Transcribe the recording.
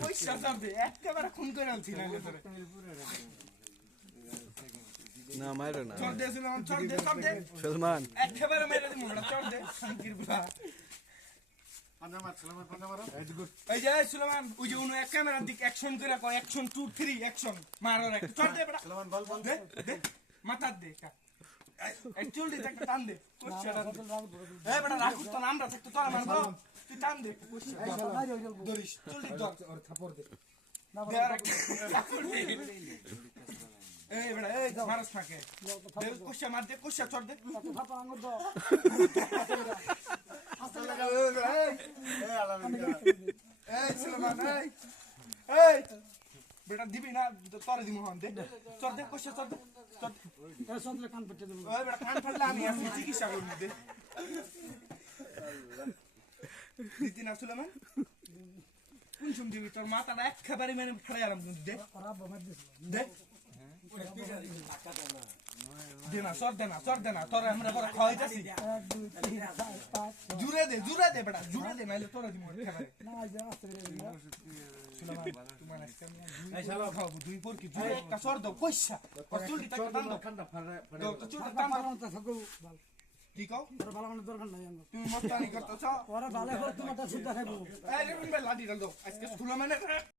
পয়সা যাবে একেবারে খুন করে আনছি না তোরে না মারো না চল দে সুলেমান চল দে সলমান একেবারে মেরে দিমু বড় চল দে শান্তির বুলা পাঞ্জা মার সুলেমান পাঞ্জা মারো এই যে সুলেমান ওই যে উনি এক ক্যামেরার দিক অ্যাকশন করে কয় অ্যাকশন 2 3 অ্যাকশন মারো রে চল দে বড় সুলেমান বল বল দে দে মাথা দে কা একচুয়ালি একটা টান দে কোশ্চেন এই বড় রাখু তো আমরা থাকতে তোরা মারবো তুই টান দে দরিস চল দে ধর ওর থাপড় দে এই বড় এই মারস থাকে দে কোশ্চেন মার দে কোশ্চেন চল দে এই সুলেমান এই বেটা দিবি না তোরে দিমু হন দে চল দে কোশ্চেন চল দে চল কান পেটে দেবো ওই বেটা কান ফাটলে আমি আসি চিকিৎসা করব দে দিতি না সুলেমান কোন শুন দিবি তোর মাথাটা একেবারে মানে ফাড়াই আরাম দে দে দে না সর দে না তোর আমরা বড় খাওয়াইতাছি জুড়ে দে বেটা জুড়ে দে নাইলে তোরা দিমু একেবারে সুলেমান তোমার আজকে আমি এই শালা খাবো দুই পর কি জুড়ে একটা সর দাও কইছা চুলটি টাকা টান দাও ঠান্ডা ফাড়া দাও তো চুলটা টান দাও কি কও ভালো মানে দরকার নাই আমার তুমি মস্তানি করতেছ ওরা ভালো হোক তোমার সুবিধা খাইবো এই রে লাডি দাও আজকে সুলেমানের